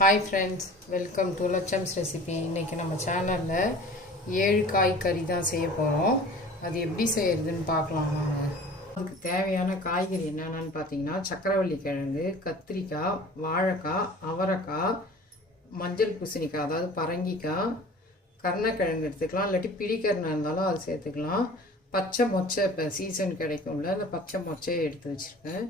Hi friends, welcome to Latcham's recipe. இன்றைக்கி நம்ம சேனலில் 7 காய் கறி தான் செய்ய போகிறோம். அது எப்படி செய்கிறதுன்னு பார்க்கலாம் வாங்க. அதுக்கு தேவையான காய்கறி என்னென்னு பார்த்தீங்கன்னா, சக்கரவள்ளி கிழங்கு, கத்திரிக்காய், வாழைக்காய், அவரைக்காய், மஞ்சள் பூசணிக்காய் அதாவது பரங்கிக்காய், கருணக்கிழங்கு எடுத்துக்கலாம். இல்லாட்டி பிடிக்கரணை இருந்தாலும் அது சேர்த்துக்கலாம். பச்சை மொச்சை இப்போ சீசன் கிடைக்கும்ல, அந்த பச்சை மொச்சையை எடுத்து வச்சுருக்கேன்.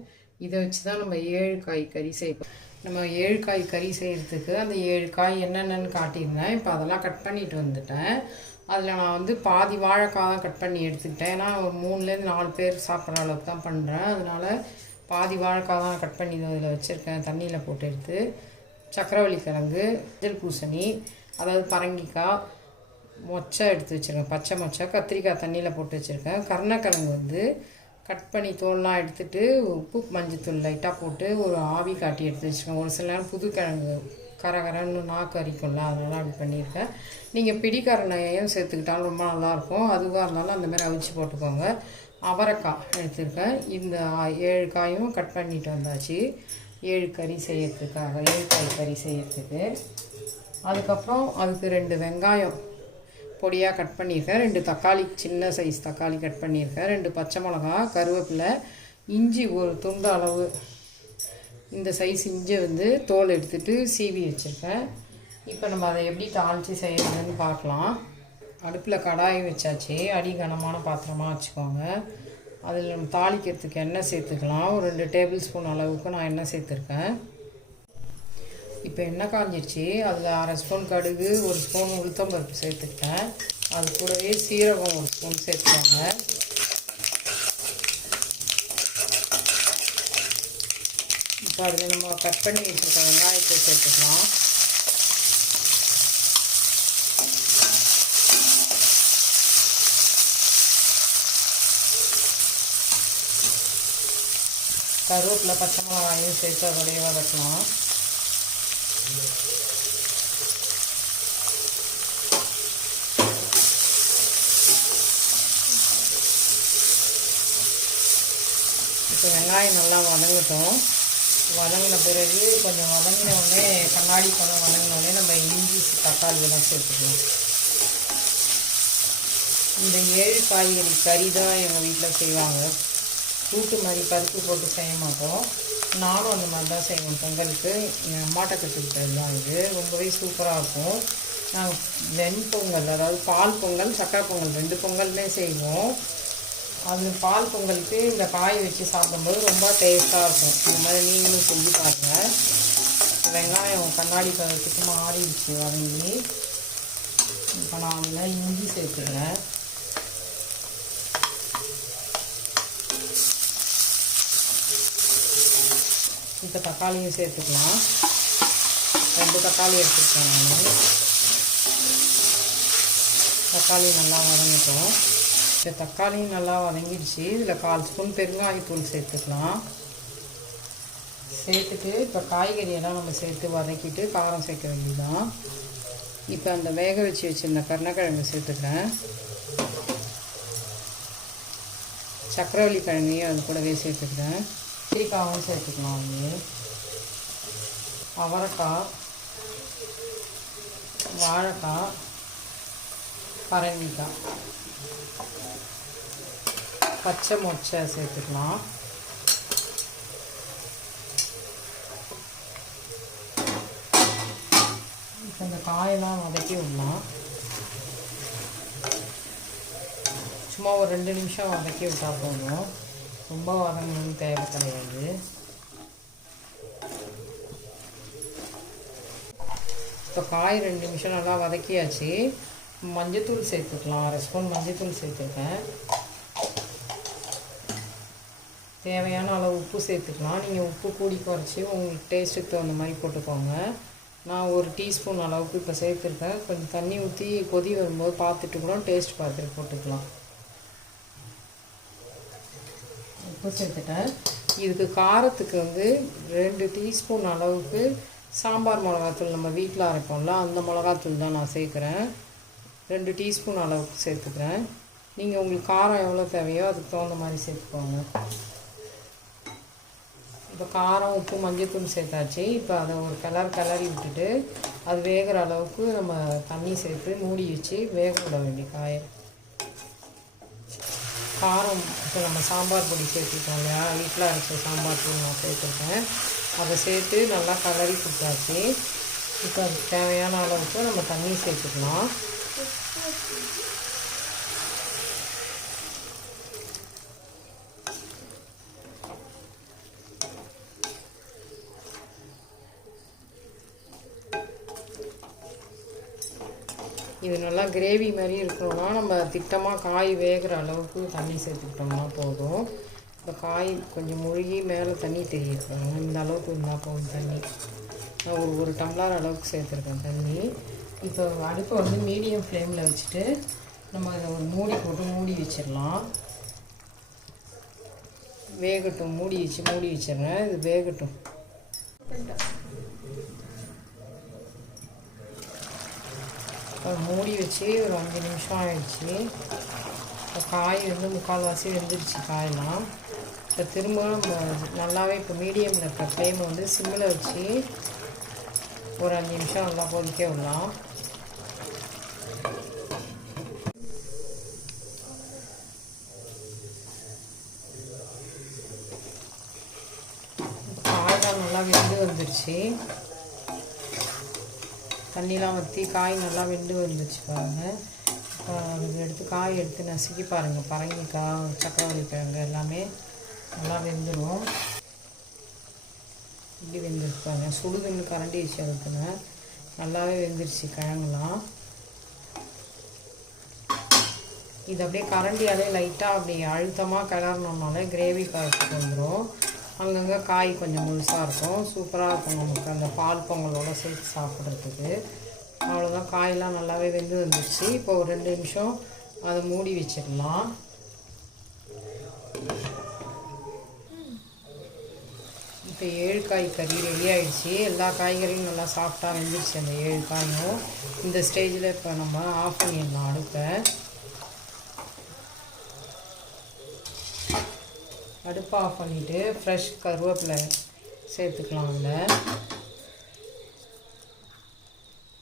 இதை வச்சு தான் நம்ம 7 காய் கறி செய்வோம். நம்ம 7 காய் கறி செய்கிறதுக்கு அந்த 7 காய் என்னென்னு காட்டியிருந்தேன். இப்போ அதெல்லாம் கட் பண்ணிட்டு வந்துட்டேன். அதில் நான் பாதி வாழைக்காய் தான் கட் பண்ணி எடுத்துக்கிட்டேன். ஏன்னா ஒரு 3லேருந்து 4 பேர் சாப்பிட்ற அளவுக்கு தான் பண்ணுறேன். அதனால் பாதி வாழைக்காய் தான் கட் பண்ணி அதில் வச்சுருக்கேன், தண்ணியில் போட்டு எடுத்து. சக்கரவள்ளி கிழங்கு, மஞ்சள் பூசணி அதாவது பரங்கிக்காய், மொச்சை எடுத்து வச்சுருக்கேன், பச்சை மொச்சை, கத்திரிக்காய் தண்ணியில் போட்டு வச்சுருக்கேன். கருணக்கிழங்கு கட் பண்ணி தோல்லாம் எடுத்துகிட்டு உப்பு மஞ்சத்தூள் லைட்டாக போட்டு ஒரு ஆவி காட்டி எடுத்து வச்சுருக்கேன். ஒரு சில நேரம் புது கிழங்கு கரகரன்னு நாக்கு அரிக்கும்ல, அதனால் அப்படி பண்ணியிருக்கேன். நீங்கள் பிடிக்கரணையும் சேர்த்துக்கிட்டாலும் ரொம்ப நல்லாயிருக்கும். அதுவாக இருந்தாலும் அந்தமாதிரி அவிச்சு போட்டுக்கோங்க. அவரைக்காய் எடுத்துருக்கேன். இந்த 7 காயும் கட் பண்ணிட்டு வந்தாச்சு 7 கறி செய்யறதுக்காக, 7 காய் கறி செய்யறதுக்கு. அதுக்கப்புறம் அதுக்கு 2 வெங்காயம் பொடியாக கட் பண்ணியிருக்கேன். 2 தக்காளி, சின்ன சைஸ் தக்காளி கட் பண்ணியிருக்கேன். 2 பச்சை மிளகா, கருவேப்பிலை, இஞ்சி ஒரு துண்டு அளவு இந்த சைஸ் இஞ்சி தோல் எடுத்துகிட்டு சீவி வச்சுருக்கேன். இப்போ நம்ம அதை எப்படி தாளித்து செய்யறதுன்னு பார்க்கலாம். அடுப்பில் கடாய் வச்சாச்சு. அடி கனமான பாத்திரமாக வச்சுக்கோங்க. அதில் நம்ம தாளிக்கிறதுக்கு எண்ணெய் சேர்த்துக்கலாம். ஒரு 2 டேபிள் ஸ்பூன் அளவுக்கு நான் எண்ணெய் சேர்த்துருக்கேன். இப்போ எண்ணெய் காஞ்சிடுச்சு. அதில் 1/2 ஸ்பூன் கடுகு, 1 ஸ்பூன் உளுத்தம்பருப்பு சேர்த்துக்கிட்டேன். அது கூடவே சீரகம் 1 ஸ்பூன் சேர்த்துக்கோங்க. இப்போ அதில் நம்ம கட் பண்ணி வச்சுருக்க வெங்காயத்தை சேர்த்துக்கலாம். கருவேப்பிலை, பச்சை மிளகாயும் சேர்த்து அதோடைய வதக்கலாம். இப்போ வெங்காயம் நல்லா வதங்கட்டும். வதங்கின பிறகு கொஞ்சம் வதங்கினோடனே கண்ணாடி பழம் வதங்கினோடனே நம்ம இஞ்சி தக்காளி எல்லாம் சேர்த்துக்கலாம். இந்த 7 காய்கறி கறி தான் எங்கள் வீட்டில் செய்வாங்க. கூட்டு மாதிரி பருப்பு போட்டு செய்ய மாட்டோம். நானும் அந்த மாதிரி தான் செய்வோம். பொங்கலுக்கு எங்கள் அம்மாட்ட கற்றுக்கிட்டது தான் இது. ரொம்பவே சூப்பராக இருக்கும். நாங்கள் வெண்பொங்கல் அதாவது பால் பொங்கல், சக்கரை பொங்கல் 2 பொங்கலுமே செய்வோம். அது பால் பொங்கலுக்கு இந்த காய் வச்சு சாப்பிடும்போது ரொம்ப டேஸ்ட்டாக இருக்கும். இந்த மாதிரி நீங்களும் செஞ்சு பாருங்கள். வெங்காயம் கண்ணாடி பழத்துக்கு மாறிடுச்சு வதங்கி. இப்போ நான் அதில் இஞ்சி சேர்த்துக்கிறேன். இப்போ தக்காளியும் சேர்த்துக்கலாம். 2 தக்காளி எடுத்துருக்கேன் நான். தக்காளி நல்லா வதங்கட்டும். இந்த தக்காளியும் நல்லா வதங்கிடுச்சு. இதில் 1/4 ஸ்பூன் பெருங்காயத்தூள் சேர்த்துக்கலாம். சேர்த்துட்டு இப்போ காய்கறியெல்லாம் நம்ம சேர்த்து வதக்கிட்டு காரம் சேர்க்க வேண்டியதுதான். இப்போ அந்த வேக வச்சு வச்சுருந்த கருணக்கிழங்கு சேர்த்துக்கிறேன். சக்கரவள்ளி கிழங்கையும் அது கூடவே சேர்த்துக்கிறேன். கத்திரிக்காயும் சேர்த்துக்கலாம். அவரைக்காய், வாழைக்காய், பரங்கிக்காய், பச்சை மொச்சை சேர்த்துக்கலாம். இப்போ இந்த காயெல்லாம் வதக்கி விடலாம். சும்மா ஒரு 2 நிமிஷம் வதக்கி விட்டால் போதும். ரொம்ப வதங்கணும்னு தேவை கிடையாது. இப்போ காய் 2 நிமிஷம் நல்லா வதக்கியாச்சு. மஞ்சத்தூள் சேர்த்துக்கலாம். 1/2 ஸ்பூன் மஞ்சத்தூள் சேர்த்துருக்கேன். தேவையான அளவு உப்பு சேர்த்துக்கலாம். நீங்கள் உப்பு கூடி குறைச்சி உங்களுக்கு டேஸ்ட்டுக்கு தகுந்த மாதிரி போட்டுக்கோங்க. நான் 1 டீஸ்பூன் அளவுக்கு இப்போ சேர்த்துருக்கேன். கொஞ்சம் தண்ணி ஊற்றி கொதி வரும்போது பார்த்துட்டு கூட டேஸ்ட் பார்த்துட்டு போட்டுக்கலாம். உப்பு சேர்த்துட்டேன். இதுக்கு காரத்துக்கு 2 டீஸ்பூன் அளவுக்கு சாம்பார் மிளகாத்தூள் நம்ம வீட்டில் அரைப்போம்ல, அந்த மிளகாத்தூள் தான் நான் சேர்க்குறேன். 2 டீஸ்பூன் அளவுக்கு சேர்த்துக்கிறேன். நீங்கள் உங்களுக்கு காரம் எவ்வளோ தேவையோ அதுக்கு தகுந்த மாதிரி சேர்த்துக்கோங்க. இப்போ காரம் உப்பு மஞ்சத்தூள் சேர்த்தாச்சு. இப்போ அதை ஒரு கிளறி விட்டுட்டு அது வேகிற அளவுக்கு நம்ம தண்ணி சேர்த்து மூடி வச்சு வேக விட வேண்டிய காயை. காரம் இப்போ நம்ம சாம்பார் பொடி சேர்த்துருக்கோம் இல்லையா, வீட்டில் அரைச்ச சாம்பார் பொடி நான் சேர்த்துருக்கேன். அதை சேர்த்து நல்லா கிளறி கொடுத்தாச்சு. இப்போ அதுக்கு தேவையான அளவுக்கு நம்ம தண்ணி சேர்த்துக்கலாம். இது நல்லா கிரேவி மாதிரி இருக்கணும்னா நம்ம திட்டமாக காய் வேகிற அளவுக்கு தண்ணி சேர்த்துக்கிட்டோம்னா போதும். இப்போ காய் கொஞ்சம் முழுகி மேலே தண்ணி தெரியிருக்கணும், இந்த அளவுக்கு இருந்தால் போதும் தண்ணி. நான் ஒரு டம்ளர் அளவுக்கு சேர்த்துருக்கேன் தண்ணி. இப்போ அடுப்பை வந்து மீடியம் ஃப்ளேமில் வச்சுட்டு நம்ம அதை ஒரு மூடி போட்டு மூடி வச்சிடலாம். வேகட்டும். மூடி வச்சிடுறேன். இது வேகட்டும். மூடி வச்சு ஒரு 5 நிமிஷம் ஆயிடுச்சு. இப்போ காய் வந்து முக்கால்வாசி வெந்துடுச்சு காயெல்லாம். இப்போ திரும்ப நல்லாவே இப்போ மீடியமில் இருக்கிற ஃப்ளேமை வந்து சிம்மில் வச்சு ஒரு 5 நிமிஷம் நல்லா கொதிக்க விடலாம். காயெல்லாம் நல்லா வெந்து வந்துடுச்சு. தண்ணிலாம் ஊற்றி காய் நல்லா வெந்து வந்துச்சு பாருங்கள். அது எடுத்து காய் எடுத்து நசுக்கி பாருங்கள். பரங்கிக்காய், சக்கரவள்ளி கிழங்கு எல்லாமே நல்லா வெந்துடும். இப்படி வெந்துருப்பாங்க. சுடுதண்ணி கரண்டி வச்சு அதுக்குன்னு நல்லாவே வெந்துருச்சு கிழங்குலாம். இது அப்படியே கரண்டியாலே லைட்டாக அப்படி அழுத்தமாக கிளறணும்னாலே கிரேவி காய்க்கு வந்துடும். அங்கங்கே காய் கொஞ்சம் முழுசாக இருக்கும். சூப்பராக இருக்கும் நமக்கு அந்த பால் பொங்கலோடு சேர்த்து சாப்பிட்றதுக்கு. அவ்வளோதான். காயெல்லாம் நல்லாவே வெந்து வந்துடுச்சு. இப்போ ஒரு 2 நிமிஷம் அதை மூடி வச்சிடலாம். இப்போ 7 காய் கறி ரெடி ஆகிடுச்சு. எல்லா காய்கறியும் நல்லா சாஃப்டாக வெந்துடுச்சு அந்த 7 காயும். இந்த ஸ்டேஜில் இப்போ நம்ம ஆஃப் பண்ணிடலாம் அடுப்பை ஆஃப் பண்ணிவிட்டு ஃப்ரெஷ் கருவேப்பிலை சேர்த்துக்கலாம்.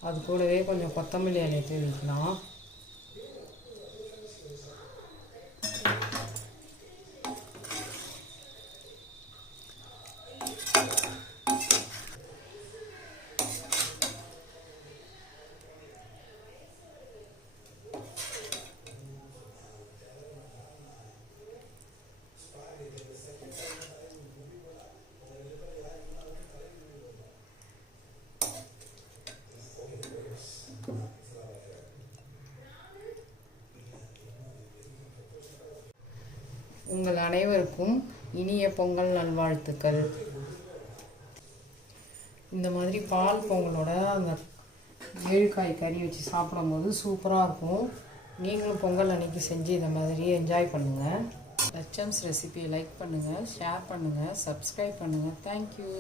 அது கூடவே கொஞ்சம் கொத்தமல்லி இலையை தூவிக்கலாம். உங்கள் அனைவருக்கும் இனிய பொங்கல் நல்வாழ்த்துக்கள். இந்த மாதிரி பால் பொங்கலோட அந்த 7 காய் கறி வச்சு சாப்பிடும்போது சூப்பராக இருக்கும். நீங்களும் பொங்கல் அன்னைக்கு செஞ்சு இந்த மாதிரி என்ஜாய் பண்ணுங்கள். லட்சம்ஸ் ரெசிபியை லைக் பண்ணுங்கள், ஷேர் பண்ணுங்கள், சப்ஸ்கிரைப் பண்ணுங்கள். தேங்க்யூ.